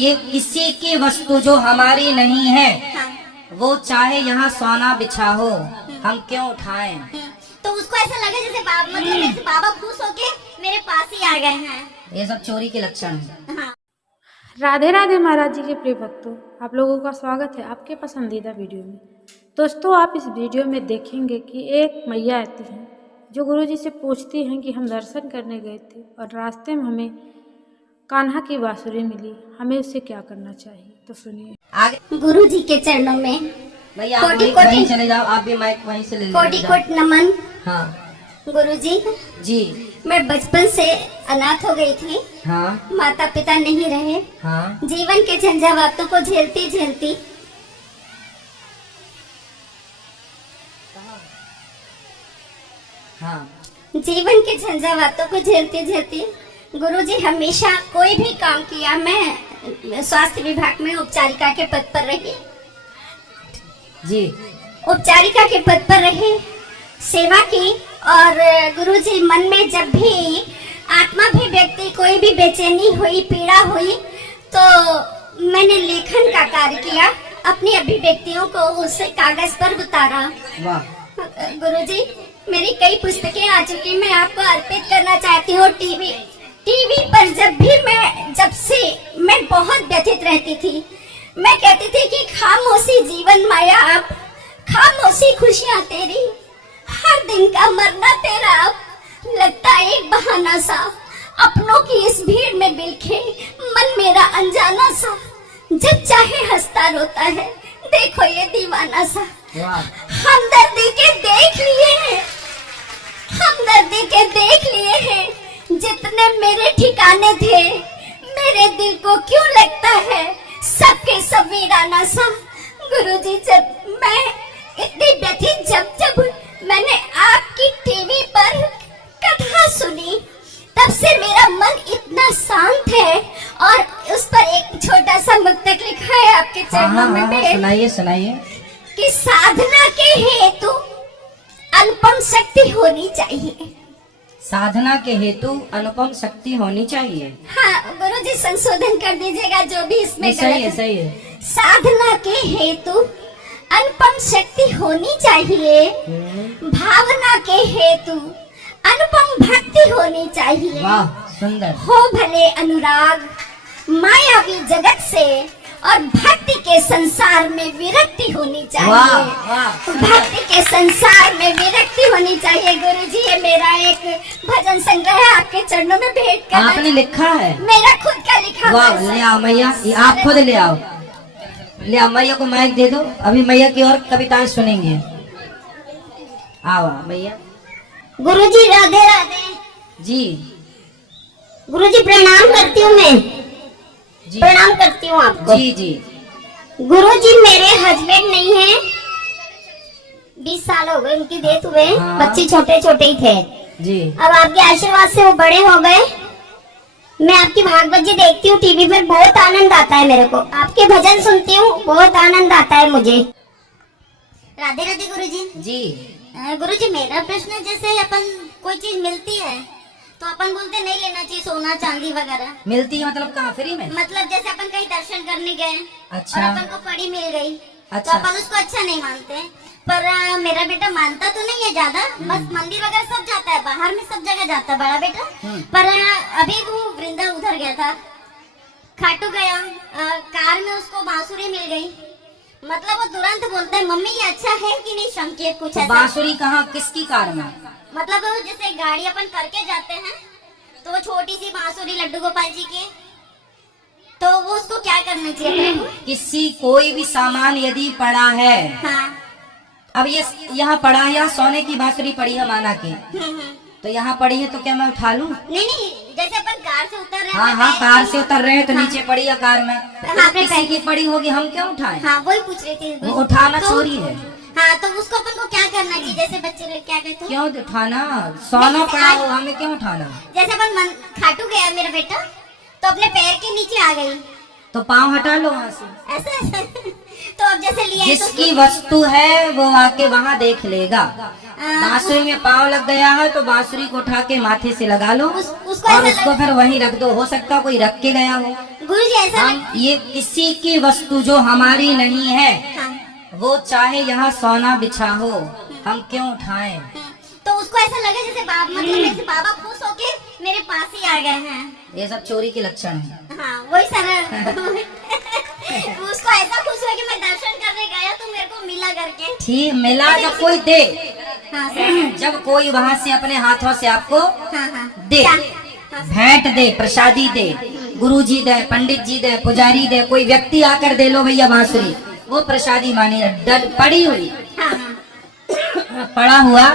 ये किसी की वस्तु जो हमारी नहीं है, हाँ। वो चाहे यहाँ सोना बिछा हो, हम क्यों उठाएं? तो उसको ऐसा लगा जैसे मतलब जैसे बाबा खुश होके मेरे पास ही आ गए हैं। ये सब चोरी के लक्षण है। हाँ। राधे राधे महाराज जी के प्रिय भक्तों, आप लोगों का स्वागत है आपके पसंदीदा वीडियो में। दोस्तों, आप इस वीडियो में देखेंगे कि एक मैया आती हैं जो गुरुजी से पूछती हैं कि हम दर्शन करने गए थे और रास्ते में हमें कान्हा की बांसुरी मिली, हमें उससे क्या करना चाहिए। तो सुनिए। आगे गुरु जी के चरणों में भैया कोटि वहीं चले जाओ, आप भी माइक वहीं से ले लो। कोटि कोटि नमन। हाँ गुरु जी, जी। मैं बचपन से अनाथ हो गई थी। हाँ माता पिता नहीं रहे। हाँ जीवन के झंझावातों को झेलती झेलती हाँ जीवन के झंझावातों को झेलती झेलती गुरुजी हमेशा कोई भी काम किया। मैं स्वास्थ्य विभाग में उपचारिका के पद पर रही। जी। उपचारिका के पद पर रही, सेवा की। और गुरुजी मन में जब भी आत्मा भी व्यक्ति कोई भी बेचैनी हुई, पीड़ा हुई, तो मैंने लेखन का कार्य किया। अपनी अभिव्यक्तियों को उससे कागज पर उतारा। वाह। गुरुजी, मेरी कई पुस्तकें आ चुकी, मैं आपको अर्पित करना चाहती हूँ। टीवी पर जब से मैं बहुत व्यथित रहती थी। मैं कहती थी कि खामोशी जीवन माया अब, खामोशी खुशियाँ तेरी, हर दिन का मरना तेरा अब, लगता एक बहाना सा, अपनों की इस भीड़ में बिलखे मन मेरा अनजाना सा, जब चाहे हंसता रोता है, देखो ये दीवाना सा। हमदर्दी के देख लिए हैं, हमदर्दी के देख लिए हैं, जितने मेरे ठिकाने थे, मेरे दिल को क्यों लगता है सबके सब वीराना सा। गुरुजी, जब मैं इतनी व्यथित, जब मैंने आपकी टीवी पर कथा सुनी, तब से मेरा मन इतना शांत है। और उस पर एक छोटा सा मुक्तक लिखा है आपके चरणों में। सुनाइए सुनाइए। कि साधना के हेतु अनुपम शक्ति होनी चाहिए। साधना के हेतु अनुपम शक्ति होनी चाहिए। हाँ गुरुजी, संशोधन कर दीजिएगा जो भी इसमें सही है, सही है। साधना के हेतु अनुपम शक्ति होनी चाहिए, भावना के हेतु अनुपम भक्ति होनी चाहिए। वाह, सुंदर। हो भले अनुराग मायावी जगत से, और भक्ति के संसार में विरक्ति होनी चाहिए। वाह, वाह, भक्ति के संसार में विरक्ति होनी चाहिए। गुरुजी, ये मेरा एक भजन संग्रह है, आपके चरणों में भेंट करना। आपने लिखा है? मेरा खुद का लिखा। वाह, ले आओ मैया, आप खुद ले आओ। ले आओ, मैया को माइक दे दो, अभी मैया की और कविताएं सुनेंगे। आओ मैया। गुरुजी, राधे राधे जी। गुरुजी, प्रणाम करती हूँ मैं। प्रणाम करती हूँ आपको। जी जी। गुरुजी, मेरे हस्बैंड नहीं है, 20 साल हो गए उनकी डेथ हुए। हाँ। बच्चे छोटे छोटे ही थे जी। अब आपके आशीर्वाद से वो बड़े हो गए। मैं आपकी भागवत जी देखती हूँ टीवी पर, बहुत आनंद आता है मेरे को। आपके भजन सुनती हूँ, बहुत आनंद आता है मुझे। राधे राधे गुरुजी। जी। गुरुजी, मेरा प्रश्न, जैसे अपन कोई चीज मिलती है तो अपन बोलते नहीं लेना चाहिए, सोना चांदी वगैरह। मिलती है मतलब कहाँ, फ्री में? मतलब जैसे अपन कहीं दर्शन करने गए, अच्छा। और अपन को पड़ी मिल गई, अच्छा। तो अपन उसको अच्छा नहीं मानते। पर मेरा बेटा मानता तो नहीं है ज्यादा, बस मंदिर वगैरह सब जाता है, बाहर में सब जगह जाता है बड़ा बेटा। पर अभी वो वृंदा उधर गया था, खाटू गया, कार में उसको बांसुरी मिल गई। मतलब वो तुरंत बोलता है, मम्मी ये अच्छा है कि नहीं, संकेत कुछ ऐसा। बांसुरी कहाँ, किसकी कार में? मतलब जैसे गाड़ी अपन करके जाते हैं, तो वो छोटी सी बांसुरी लड्डू गोपाल जी की, तो वो उसको क्या करना चाहिए? किसी कोई भी सामान यदि पड़ा है, हाँ। अब ये यहाँ पड़ा है, यहाँ सोने की बांसुरी पड़ी है माना की, तो यहाँ पड़ी है तो क्या मैं उठा लूँ? नहीं, जैसे अपन कार से उतर रहे हैं। हाँ हाँ, कार से उतर रहे हैं तो नीचे पड़ी है कार में, हाँ, किसी की पड़ी होगी, हम क्यों उठाएं? हाँ, वही पूछ रही थी। वो उठाना चोरी है। हाँ, तो उसको अपन को क्या करना चाहिए? जैसे बच्चे लोग क्या कहते हैं, क्यों उठाना? सोना पड़ा हो, हमें क्यों उठाना? जैसे अपन खाटू गया मेरा बेटा, तो अपने पैर के नीचे आ गई, तो पाँव हटा लो वहाँ से। ऐसा तो अब जैसे लिया है तो जिसकी वस्तु है वो आके वहाँ देख लेगा। बांसुरी में पाँव लग गया है तो बांसुरी को उठा के माथे से लगा लो उसको और ऐसा उसको फिर वहीं रख दो। हो सकता है कोई रख के गया हो। गुरुजी ऐसा हम ये किसी की वस्तु जो हमारी नहीं है, हाँ, वो चाहे यहाँ सोना बिछा हो, हम क्यों उठाएं? तो उसको ऐसा लगे जैसे मतलब जैसे बाबा खुश होके मेरे पास ही आ गए हैं। ये सब चोरी के लक्षण है। हाँ वही सर उसको ऐसा खुश हुआ कि मैं दर्शन करने गया तो मेरे को मिला करके। ठीक मिला जब कोई दे, हाँ सर, जब कोई वहाँ से अपने हाथों से आपको हाँ हाँ दे, हाँ, भेंट दे, प्रसादी दे, गुरुजी दे, पंडित जी दे, पुजारी दे, कोई व्यक्ति आकर दे लो भैया बांसुरी, वो प्रसादी मानी। पड़ी हुई हाँ, हाँ, पड़ा हुआ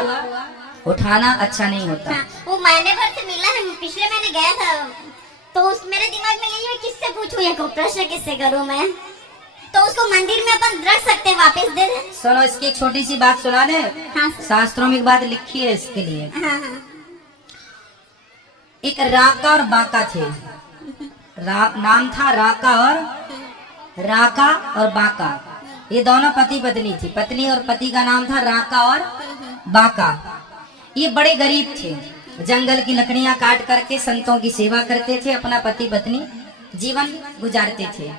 उठाना अच्छा नहीं होता। हाँ, वो महीने भर से मिला है। पिछले महीने गया था तो उस मेरे दिमाग में यही है किससे पूछूं, ये को प्रश्न किससे करूं मैं। तो उसको मंदिर में अपन रख सकते हैं, वापस दे दे। सुनो इसकी एक छोटी सी बात सुना दे। हाँ शास्त्रों में एक बात लिखी है इसके लिए। हाँ हाँ एक राका और बाका थे। नाम था राका और बाका। ये दोनों पति पत्नी थी। पत्नी और पति का नाम था राका और बाका। ये बड़े गरीब थे। जंगल की लकड़ियां काट करके संतों की सेवा करते थे। अपना पति पत्नी जीवन गुजारते थे।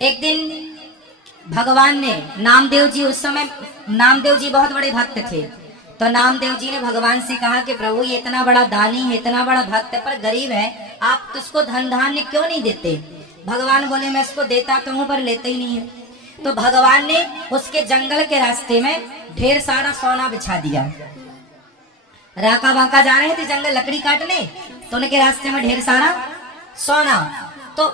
एक दिन भगवान ने नामदेव जी, उस समय नामदेव जी बहुत बड़े भक्त थे, तो नामदेव जी ने भगवान से कहा कि प्रभु ये इतना बड़ा दानी है, इतना बड़ा भक्त है, पर गरीब है, आप उसको धन धान्य क्यों नहीं देते? भगवान बोले मैं इसको देता तो हूँ पर लेते ही नहीं है। तो भगवान ने उसके जंगल के रास्ते में ढेर सारा सोना बिछा दिया। राका बाका जा रहे थे जंगल लकड़ी काटने, तो उनके रास्ते में ढेर सारा सोना। तो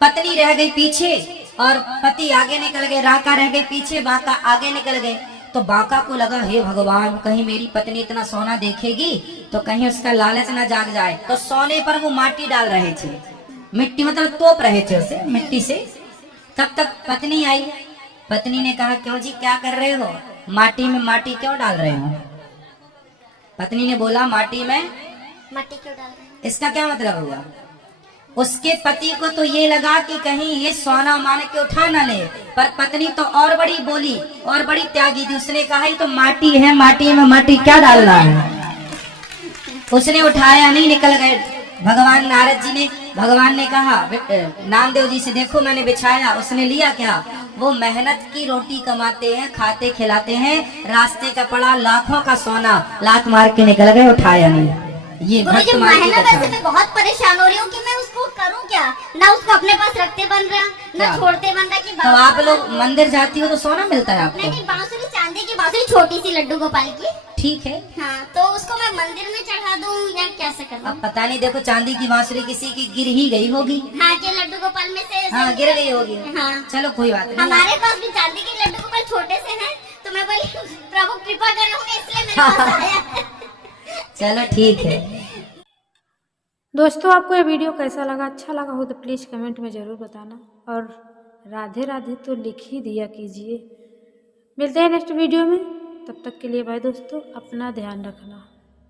पत्नी रह गई पीछे और पति आगे निकल गए। राका रह गई पीछे, बाका आगे निकल गए। तो बाका को लगा हे भगवान, कहीं मेरी पत्नी इतना सोना देखेगी तो कहीं उसका लालच ना जाग जाए। तो सोने पर वो माटी डाल रहे थे, मिट्टी मतलब तोप रहे थे उसे मिट्टी से। तब तक पत्नी आई। पत्नी ने कहा क्यों जी क्या कर रहे हो, माटी में माटी क्यों डाल रहे हो? पत्नी ने बोला माटी में मट्टी क्यों डाल रहे हैं? इसका क्या मतलब हुआ? उसके पति को तो ये लगा कि कहीं ये सोना मान के उठा ना ले, पर पत्नी तो और बड़ी बोली और बड़ी त्यागी थी। उसने कहा ये तो माटी है, माटी में माटी क्या डालना है? उसने उठाया नहीं, निकल गए। भगवान ने कहा नामदेव जी से देखो मैंने बिछाया। उसने लिया क्या? वो मेहनत की रोटी कमाते हैं, खाते खिलाते हैं, रास्ते का पड़ा लाखों का सोना लात मार के निकल गए, उठाया नहीं। ये गुरुजी महीना भर से मैं बहुत परेशान हो रही हूँ कि मैं उसको करूँ क्या, ना उसको अपने पास रखते बन रहा, ना छोड़ते बन रहा। कि तो आप लोग मंदिर जाती हो तो सोना मिलता है आपको? नहीं, बांसुरी चांदी की बांसुरी छोटी सी लड्डू गोपाल की। ठीक है। हाँ, तो उसको मैं मंदिर में चढ़ा दूँ या कैसे करूँ? अब पता नहीं, देखो चांदी की बांसुरी किसी की गिर ही गई होगी। हाँ, के लड्डू गोपाल में से हाँ गिर गई होगी। हाँ, चलो कोई बात नहीं। हमारे पास भी चांदी के लड्डू गोपाल छोटे से हैं, तो मैं बोली प्रभु कृपा करे होंगे इसलिए मेरे पास आया। चलो ठीक है। दोस्तों आपको ये वीडियो कैसा लगा? अच्छा लगा हो तो प्लीज़ कमेंट में ज़रूर बताना, और राधे राधे तो लिख ही दिया कीजिए। मिलते हैं नेक्स्ट वीडियो में, तब तक के लिए बाय दोस्तों, अपना ध्यान रखना।